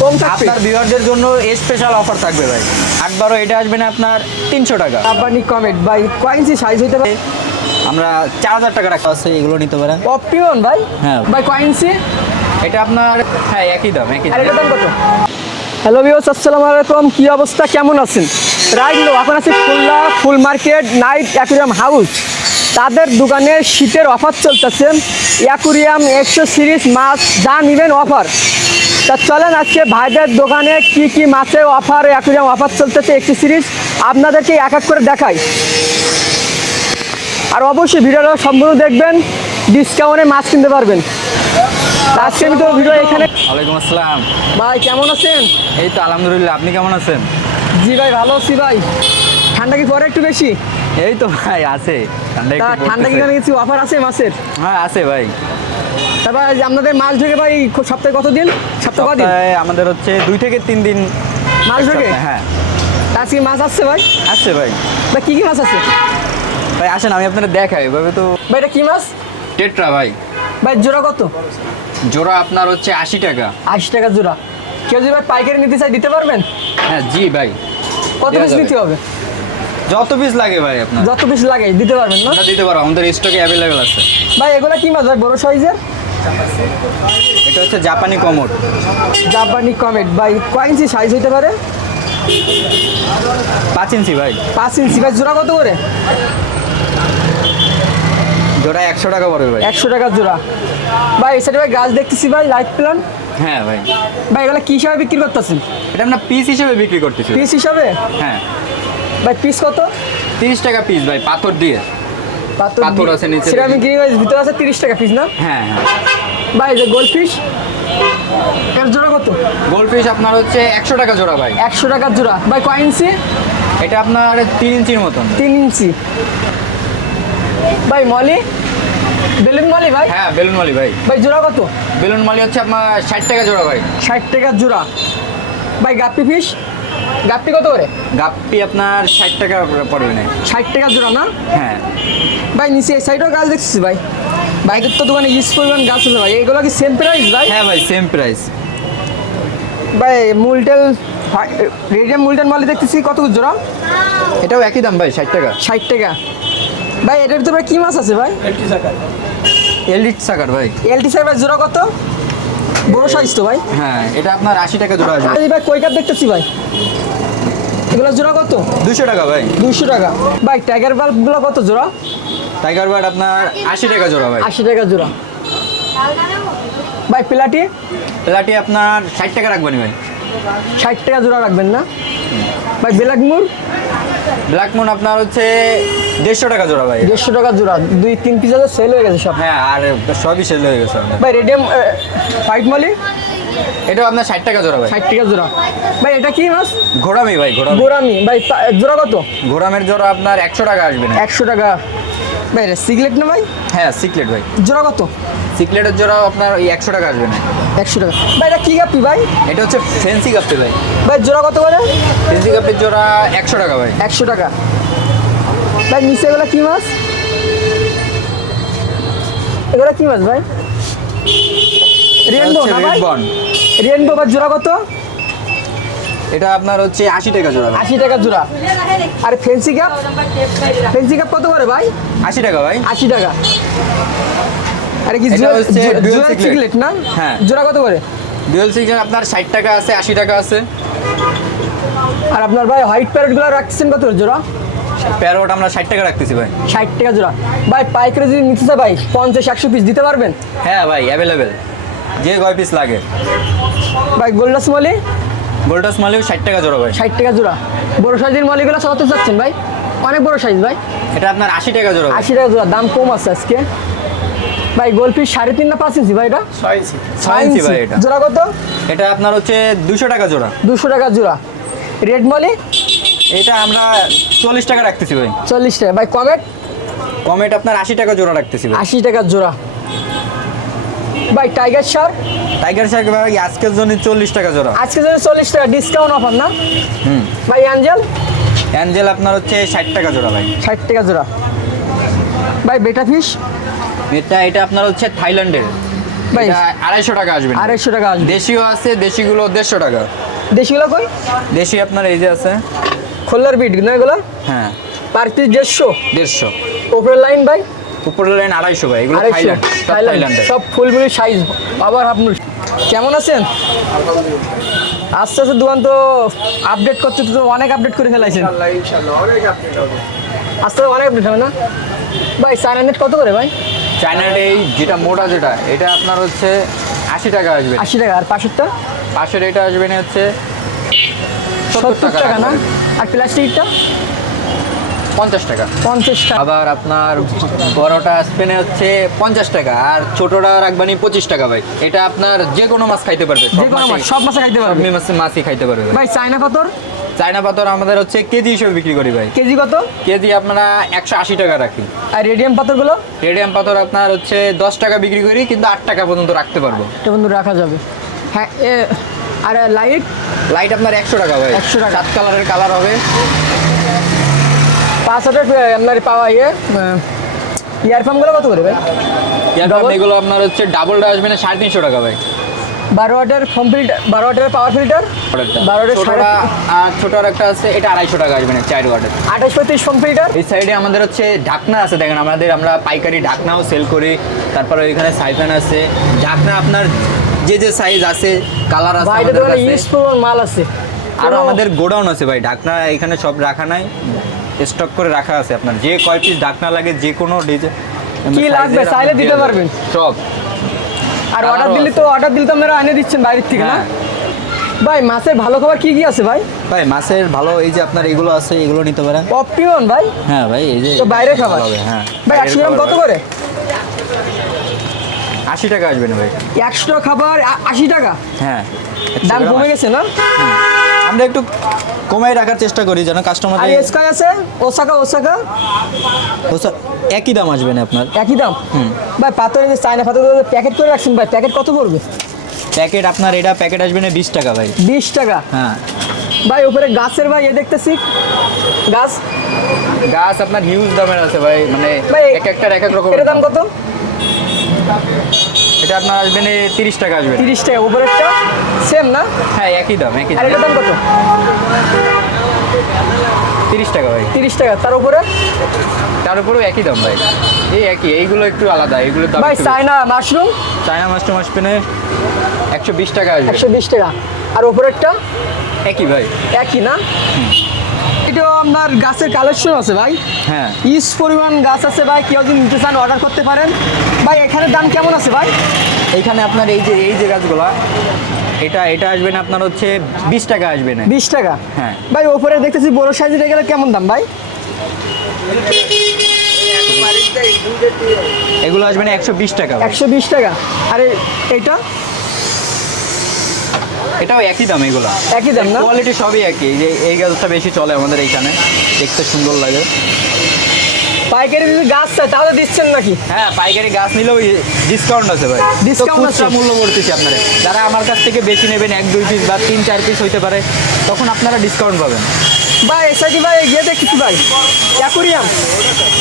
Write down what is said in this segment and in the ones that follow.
কম থাকবে আপনার ভিউয়ারদের জন্য স্পেশাল অফার থাকবে ভাই। 8/12 এটা আসবে না আপনার 300 টাকা। জাপানি কমেট ভাই কয় ইঞ্চি সাইজ হইতে পারে? আমরা 4000 টাকা রাখা আছে, এগুলো নিতে পারেন। অপটিমন ভাই হ্যাঁ ভাই কয় ইঞ্চি? এটা আপনার হ্যাঁ একই দাম একই আর দাম। এটার দাম কত? হ্যালো ভিউয়ার্স, আসসালামু আলাইকুম। কি অবস্থা, কেমন আছেন? রাইট নো, এখন আছি খুলনা ফুল মার্কেট নাইট অ্যাকুরিয়াম হাউস। তাদের দোকানে শীতের অফার চলতেছে। অ্যাকুরিয়াম 100 সিরিজ মাছ যা নেবেন অফার। তা চলেন আজকে ভাইদের দোকানে কি কি মাছের অফার, অ্যাকুরিয়াম অফার চলতেছে 100 সিরিজ আপনাদেরকে এক এক করে দেখাই। আর অবশ্যই ভিডিওটা সম্পূর্ণ দেখবেন, ডিসকাউন্টে মাছ কিনতে পারবেন। আজকে আমি তো ভিডিও এখানে। ওয়ালাইকুম আসসালাম ভাই কেমন আছেন? এই তো আলহামদুলিল্লাহ, আপনি কেমন আছেন? জি ভাই ভালো আছি ভাই। ঠান্ডা কি পরে একটু বেশি? এই তো ভাই আছে ঠান্ডা তা একটু ঠান্ডা কি পড়তেছে। কিছু অফার আছে মাছের? হ্যাঁ আছে ভাই। তারপর আপনাদের মাছ ঢোকে ভাই সপ্তাহে কত দিন? সপ্তাহে কদিন সপ্তাহে আমাদের হচ্ছে 2 থেকে 3 দিন মাছ ঢোকে? সপ্তাহে, হ্যাঁ আজকে মাছ আসছে ভাই? আসছে ভাই। ভাই কি কি মাছ আছে? ভাই আসেন আমি আপনাদের দেখাই এভাবে তো। ভাই এটা কি মাছ? টেট্রা ভাই। ভাই জোড়া কত? জোড়া আপনার হচ্ছে 80 টাকা। 80 টাকা জোড়া। কেউ যদি ভাই পাইকারি নিতে চাই দিতে পারবেন? হ্যাঁ জি ভাই, কত দেওয়া পিস যাবে। নিতে হবে? যত পিস লাগে ভাই আপনার যত পিস লাগে দিতে পারবেন না? আমরা দিতে পারবো, আমাদের স্টকে অ্যাভেলেবেল আছে। ভাই এগুলা কি মাছ ভাই, বড় সাইজের? এটা হচ্ছে জাপানি কমোড। জাপানি কমেট ভাই কয় ইঞ্চি সাইজ হইতে পারে? 5 ইঞ্চি ভাই। 5 ইঞ্চি। ভাই জোড়া কত করে? জোড়া 100 টাকা পড়বে ভাই। 100 টাকা জোড়া। ভাই এই সাইডে ভাই গাছ দেখতেছি ভাই, লাইট প্ল্যান। হ্যাঁ ভাই, ভাই এগুলা কি হিসাবে বিক্রি করতেছেন? এটা আমরা পিস হিসেবে বিক্রি করতেছি। পিস হিসাবে? হ্যাঁ ভাই পিস কত? 30 টাকা পিস ভাই, পাথর দিয়ে। পাথর আছে নিচে। সিরামিক গ্রিন ভিতরে আছে 30 টাকা পিস না? হ্যাঁ হ্যাঁ। ভাই যে গোল্ড ফিশ এর জোড়া কত? গোল্ড ফিশ আপনার হচ্ছে 100 টাকা জোড়া ভাই। 100 টাকা জোড়া। ভাই কয় ইঞ্চি? এটা আপনার 3 ইঞ্চির মতন। 3 ইঞ্চি। ভাই মলি, বেলুন মলি ভাই? হ্যাঁ বেলুন মালি ভাই। ভাই জোড়া কত? বেলুন মালি হচ্ছে আপনার 60 টাকা জোড়া ভাই। 60 টাকা জোড়া। ভাই গাপ্পি ফিশ, গাপ্পি কত করে? গাপ্পি আপনার 60 টাকা পড়বে না। 60 টাকা জোড়া না? হ্যাঁ ভাই নিচে এই সাইডেও গাছ দেখছি ভাই। বাইকের তো দোকানে ইউজ পরিমাণ গাছ আছে ভাই, এগুলো কি সেম প্রাইস ভাই? হ্যাঁ ভাই সেম প্রাইস। ভাই মুলটেল, রেডিয়াম মুলটেল মালি দেখতেছি কত জোড়া? এটাও একই দাম ভাই, 60 টাকা। 60 টাকা। ভাই এটার তো ভাই কি মাছ আছে ভাই? এলিট সাকার ভাই। এলটি সাইজ জোড়া কত? বড় সাইজ তো ভাই। হ্যাঁ এটা আপনার 80 টাকা জোড়া আসবে। এই ভাই কই কাপ দেখতেছি ভাই, এগুলো জোড়া কত? 200 টাকা ভাই। 200 টাকা। ভাই টাইগার বাল্বগুলো কত জোড়া? টাইগার বার্ড আপনার 80 টাকা জোড়া ভাই। 80 টাকা জোড়া। ভাই প্লাটি? প্লাটি আপনার 60 টাকা রাখবেন ভাই। 60 টাকা জোড়া রাখবেন না? ভাই ব্ল্যাক মুর? ব্ল্যাক মুন আপনার হচ্ছে 150 টাকা জোড়া ভাই। 150 টাকা জোড়া। 2-3 পিস আছে, সেল হয়ে গেছে সব। হ্যাঁ আর সবই সেল হয়ে গেছে আমাদের। ভাই রেডিয়াম হোয়াইট মলি? এটাও আপনার 60 টাকা জোড়া ভাই। 60 টাকা জোড়া। ভাই এটা কি মাছ? ঘোড়ামি ভাই, ঘোড়ামি। গোরামি। ভাই জোড়া কত? ঘোড়ামের জোড়া আপনার 100 টাকা আসবে না। 100 টাকা। ভাই এটা সিগলেট না ভাই? হ্যাঁ সিক্রেট ভাই। জোড়া কত? সিক্রেটের জোড়া আপনার ওই 100 টাকা আসবে না। 100 টাকা। ভাই এটা কি গাপ্পি ভাই? এটা হচ্ছে ফেন্সি কাপটি ভাই। ভাই জোড়া কত করে? ফেন্সি কাপের জোড়া 100 টাকা ভাই। 100 টাকা। ভাই নিচে এগুলো কি মাছ? এগুলো কি মাছ ভাই? রেনবো না ভাই? রেডবন। রেনবো ভাই জোড়া কত? এটা আপনার হচ্ছে 80 টাকা জোড়া ভাই। 80 টাকা জোড়া। আর ফেন্সি কাপ? ফেন্সি কাপ কত করে ভাই? 80 টাকা ভাই। 80 টাকা। আরে কি এটা হচ্ছে dual জোড়া siglet। সিগলেট না? হ্যাঁ। জোড়া কত করে? ডুয়েল সিক্রেট আপনার 60 টাকা আছে, 80 টাকা আছে। আর আপনার ভাই হোয়াইট প্যারেটগুলো রাখছেন কত করে জোড়া? প্যারোট আমরা 60 টাকা রাখতেছি ভাই। 60 টাকা জোড়া। ভাই পাইকারি যদি নিতে চাই ভাই 50-100 পিস দিতে পারবেন? হ্যাঁ ভাই অ্যাভেলেবেল, যে কয় পিস লাগে। ভাই গোল্ডাস মলি? গোল্ডাস মালিও 60 টাকা জোড়া ভাই। 60 টাকা জোড়া। বড় সাইজের মলিগুলো কত চাচ্ছেন ভাই? অনেক বড় সাইজ ভাই। এটা আপনার 80 টাকা জোড়া ভাই। 80 টাকা জোড়া। দাম কম আছে আজকে। ভাই গোল্ড ফিশ 3.5 না 5 ইঞ্চি ভাই এটা? 6 ইঞ্চি ভাই এটা। জোড়া কত? এটা আপনার হচ্ছে 200 টাকা জোড়া। 200 টাকা জোড়া। রেড মলি? এটা আমরা 40 টাকা রাখতেছি ভাই। 40 টাকা। ভাই কমেট? কমেট আপনার 80 টাকা জোড়া রাখতেছি ভাই। 80 টাকা জোড়া। ভাই টাইগার শার্ক? টাইগার শার্ক ভাই আজকের জন্য 40 টাকা জোড়া। আজকে জন্য 40 টাকা ডিসকাউন্ট অফার না? হুম। ভাই অ্যাঞ্জেল? অ্যাঞ্জেল আপনার হচ্ছে 60 টাকা জোড়া ভাই। 60 টাকা জোড়া। ভাই বেটা ফিশ? এটা আপনার হচ্ছে থাইল্যান্ডের। ভাই এটা 250 টাকা আসবে না। 250 টাকা আসবে। দেশিও আছে, দেশিগুলো 150 টাকা। দেশিগুলো কই? দেশি আপনার এই যে আছে। খোলার বিট না এগুলো? হ্যাঁ, পার পিস 150। 150। উপরের লাইন ভাই? উপরের লাইন 250 ভাই। এগুলো 250 থাইল্যান্ড, সব থাইল্যান্ডের। সব ফুলগুলি সাইজ। আবার আপনার কেমন আছেন? আস্তে আস্তে দোকান তো আপডেট করতে তো অনেক আপডেট করে ফেলাইছেন। আস্তে আস্তে অনেক আপডেট হবে না ভাই? চায়না নেট কত করে ভাই? চায়নার এই যেটা মোটা যেটা, এটা আপনার হচ্ছে 80 টাকা আসবে। 80 টাকা। আর পাশেরটা? পাশের এটা আসবে না হচ্ছে 70 টাকা না? আর প্লাস্টিকটা? 50 টাকা। 50 টাকা। আবার আপনার বড়টা স্পেনে হচ্ছে 50 টাকা, আর ছোটটা রাখবানি 25 টাকা ভাই। এটা আপনার যে কোনো মাছ খাইতে পারবে, যে কোনো মাছ, সব মাছে খাইতে পারবে মাছই খাইতে পারবে ভাই। ভাই চায়না পাথর? চায়না পাথর আমাদের হচ্ছে কেজি হিসেবে বিক্রি করি ভাই। কেজি কত? কেজি আপনারা 180 টাকা রাখি। আর রেডিয়াম পাথরগুলো? রেডিয়াম পাথর আপনার হচ্ছে 10 টাকা বিক্রি করি, কিন্তু 8 টাকা পর্যন্ত রাখতে পারবো। এটা বন্ধু রাখা যাবে। হ্যাঁ আর লাইট? লাইট আপনার 100 টাকা ভাই। 100 টাকা। 7 কালারের কালার হবে। 500 আপনার পাওয়া ইয়ারফোনগুলো কত করে ভাই? Double? এগুলো আপনার হচ্ছে ডাবলটা আসবে না 350 টাকা ভাই। 12 ওয়াটের ফোম ফিল্টার, 12 ওয়াটের পাওয়ার ফিল্টার, 12 ওয়াটের ছোটটা আর ছোট আর একটা আছে, এটা 250 টাকা আসবে না 4 ওয়াটের। 2835 ফোম ফিল্টার। এই সাইডে আমাদের হচ্ছে ঢাকনা আছে, দেখেন আমরা পাইকারি ঢাকনাও সেল করি। তারপরে ওইখানে সাইফান আছে। ঢাকনা আপনার যে যে সাইজ আছে, কালার আছে ভাই আমাদের এটা কাছে। ইউজ প্রুফ মাল আছে। আর আমাদের গোডাউন আছে ভাই, ঢাকনা এখানে সব রাখা নাই, স্টক করে রাখা আছে। আপনার যে কয় পিস ঢাকনা লাগে, যে কোনো ডিজাইন কি লাগবে চাইলে দিতে পারবেন সব। আর কালারও অর্ডার দিলে আছে। তো আপনারা এনে দিচ্ছেন বাইরের থেকে না? হ্যাঁ। ভাই মাছের ভালো খাবার কি কি আছে ভাই? ভাই মাছের ভালো এই যে আপনার এগুলো আছে, এগুলো নিতে পারেন। অপটিমন ভাই? হ্যাঁ ভাই, এই যে তো বাইরে খাবার ভালো হবে। হ্যাঁ ভাই 80 গ্রাম কত করে? 80 টাকা আসবে না ভাই। 100 টাকা খাবার 80 টাকা? হ্যাঁ, দাম কমে গেছে না? আমরা একটু কমাই রাখার চেষ্টা করি যেন আর কাস্টমার এসকাই আছে? ওসাকা একই দাম আসবে না আপনার। একই দাম? ভাই পাথরের যে চায়না পাথর প্যাকেট করে রাখছেন ভাই, প্যাকেট কত পড়বে? প্যাকেট আপনার এটা প্যাকেট আসবে না 20 টাকা ভাই। 20 টাকা? হ্যাঁ। ভাই উপরে গাছের ভাই দেখতেছি গাছ আপনার হিউজ দামের আছে ভাই, মানে ভাই এক একটার এক এক রকম। এর দাম কত? এটা আপনার আসবে না 30 টাকা আসবে। 30 টাকা। উপরেরটা সেম না? হ্যাঁ, একই দাম। আর এটার দাম কত? 30 টাকা ভাই। 30 টাকা। তার উপরে? তার উপরেও একই দাম ভাই। এই একই, এইগুলো একটু আলাদা, এইগুলোর দাম ভাই একটু বেশি। China mushroom? চায়না মাশরুম আসবে না 120 টাকা আসবে। 120 টাকা। আর উপরেরটা? একই ভাই। একই না? এটাও আপনার গাছের কালেকশন আছে ভাই। হ্যাঁ, ইস পরিমাণ গাছ আছে ভাই, কেউ যদি নিতে চান অর্ডার করতে পারেন। ভাই এখানে দাম কেমন আছে ভাই? এইখানে আপনার এই যে গাছগুলা, এটা আসবে না আপনার হচ্ছে 20 টাকা আসবে না। 20 টাকা? হ্যাঁ। ভাই উপরে দেখতেছি বড় সাইজের এগুলো কেমন দাম ভাই? এগুলো আসবে না 120 টাকা ভাই। 120 টাকা। আর এইটা? এটাও একই দাম। এগুলো একই দাম না? কোয়ালিটি সবই একই। এই যে এই গাছটা বেশি চলে আমাদের এইখানে, দেখতে সুন্দর লাগে। পাইকারি যদি গাছ চাই তাহলে দিচ্ছেন নাকি? হ্যাঁ, পাইকারি গাছ নিলেও ডিসকাউন্ট আছে ভাই। Discount তো খুচরা আছে? মূল্য বলতেছি আপনারা, যারা আমার কাছ থেকে বেশি নেবেন 1-2 পিস বা 3-4 পিস হইতে পারে, তখন আপনারা ডিসকাউন্ট পাবেন। ভাই এসআইটি ভাই গিয়ে দেখতেছি ভাই অ্যাকুরিয়াম।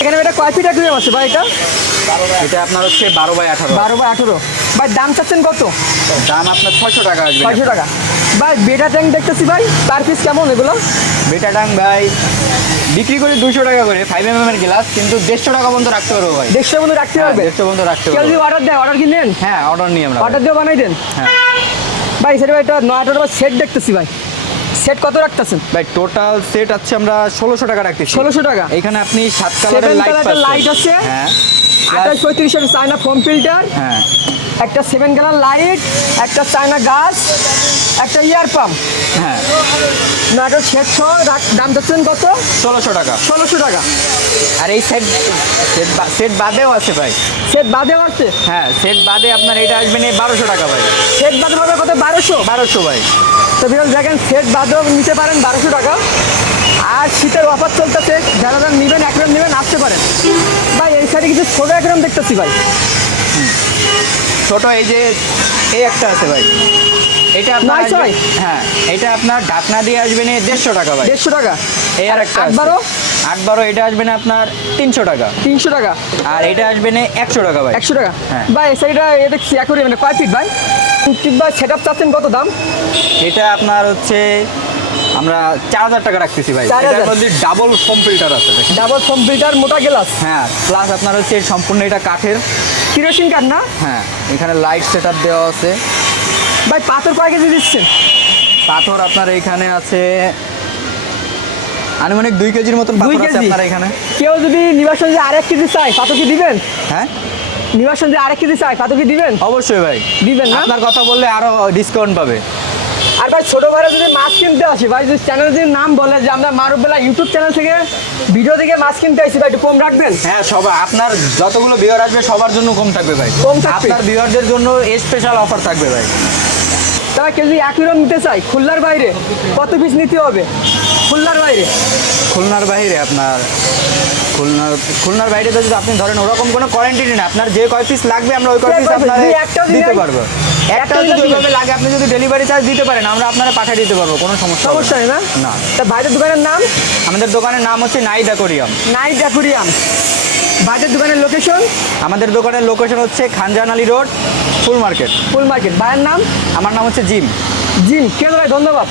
এখানে এটা কয় ফিট অ্যাকুরিয়াম আছে ভাই? এটা আপনার হচ্ছে 12x18। 12/18। ভাই দাম চাচ্ছেন কত? দাম আপনার 600 টাকা আসবে। 600 টাকা। ভাই বেটা ট্যাঙ্ক দেখতেছি ভাই, পার পিস কেমন এগুলো? বেটা ডাং ভাই বিক্রি করি 200 টাকা করে 5mm এর গ্লাস, কিন্তু 150 টাকা পর্যন্ত রাখতে পারবো ভাই। 150 মধ্যে রাখতে পারবে? 150 পর্যন্ত রাখতে কেউ যদি পারবো। অর্ডার দেয়, অর্ডার কি নেন? হ্যাঁ, অর্ডার নিই আমরা। অর্ডার দিয়ে বানাই দেন? হ্যাঁ ভাই সেটা ভাই এটা 9টার সেট দেখতেছি ভাই, সেট কত রাখতেছেন? ভাই, টোটাল সেট আছে আমরা 1600 টাকা রাখতেছি। 1600 টাকা? এখানে আপনি 7 7 কালারের লাইট কালারের পাচ্ছেন। লাইট আছে। হ্যাঁ 2835 এর চায়না ফোম ফিল্টার, হ্যাঁ একটা 7 কালার লাইট, একটা চায়না গাছ, একটা ইয়ার পাম্প। হ্যাঁ 9টার সেট সহ দাম চাচ্ছেন কত? 1600 টাকা। 1600 টাকা। আর এই সেট বাদেও আছে ভাই। সেট বাদেও আছে? হ্যাঁ, সেট বাদে আপনার এটা আসবে না 1200 টাকা ভাই। সেট বাদে পাবে কত? 1200? 1200 ভাই। তো বিরল দেখেন সেট বাদেও নিতে পারেন 1200 টাকা। আর শীতের অফার চলতেছে, যারা যারা নেবেন একরাম নেবেন আসতে পারেন। ভাই এই সাইডে কিছু ছোটো একরাম দেখতেছি ভাই। ছোট এই যে এই একটা আছে ভাই, এটা আপনার 900? হ্যাঁ, এটা আপনার ঢাকনা দিয়ে আসবে না 150 টাকা ভাই। 150 টাকা। এই আর একটা আছে। 8/12? 8-12 এটা আসবে না আপনার 300 টাকা, 300 টাকা, আর এটা আসবে না 100 টাকা ভাই। 100 টাকা। হ্যাঁ। ভাই এটা এটা অ্যাকুয়ারিয়াম মানে কয় ফিট ভাই? ভাই সেট আপ চাচ্ছেন কত দাম? এটা আপনার হচ্ছে আমরা 4000 টাকা রাখতেছি ভাই। 4000 এটার মধ্যে ডাবল ফোম ফিল্টার আছে দেখেন। ডাবল কম্পিউটার মোটা গ্লাস, হ্যাঁ, প্লাস আপনার হচ্ছে সম্পূর্ণ এটা কাঠের। কিরোসিন কাঠ না? হ্যাঁ, এখানে লাইট সেট আপ দেওয়া আছে। ভাই পাথর কয় কেজি দিচ্ছেন? পাথর আপনার এখানে আছে আনুমানিক 2 কেজির মতন 2 পাথর আছে কেজি। আপনার এখানে। কেউ যদি নিবাসন যে আরেক কেজি চাই পাথর কি দিবেন? হ্যাঁ, নিবাসন যে আরেক কেজি চাই পাথর কি দিবেন? অবশ্যই ভাই দিবেন না? আপনার কথা বললে আরো ডিসকাউন্ট পাবে। আর ভাই ছোট ভাইরা যদি মাছ কিনতে আসি ভাই, যদি চ্যানেল যদি নাম বলে যে আমরা মারুফবেলা ইউটিউব চ্যানেল থেকে ভিডিও থেকে মাছ কিনতে আসি ভাই, একটু কম রাখবেন? হ্যাঁ, সবাই আপনার যতগুলো ভিউয়ার আসবে সবার জন্য কম থাকবে ভাই। কম থাকবে? আপনার ভিউয়ারদের জন্য স্পেশাল অফার থাকবে ভাই। তবে কেউ যদি অ্যাকুয়ারিয়াম নিতে চাই খুলনার বাইরে কত পিস নিতে হবে? খুলনার বাইরে খুলনার বাইরে আপনার খুলনার বাইরে তো যদি আপনি ধরেন ওরকম কোনো কোয়ারেন্টাইন না, আপনার যে কয় পিস লাগবে আমরা ওই কয় পিস আপনার যদি একটাও দিতে দিতে পারবো। একটাও যদি দিতে ওইভাবে লাগে আপনি যদি ডেলিভারি চার্জ দিতে পারেন আমরা আপনারা পাঠিয়ে দিতে পারবো, কোনো সমস্যা হবে সমস্যা নেই না? না। তা ভাইদের দোকানের নাম? আমাদের দোকানের নাম হচ্ছে নাইট অ্যাকোরিয়াম। Night aquarium. ভাইদের দোকানের লোকেশন? আমাদের দোকানের লোকেশন হচ্ছে খানজাহান আলী রোড, ফুল মার্কেট। ফুল মার্কেট। ভাইয়ের নাম? আমার নাম হচ্ছে জিম। জিম। ঠিক আছে ভাই, ধন্যবাদ।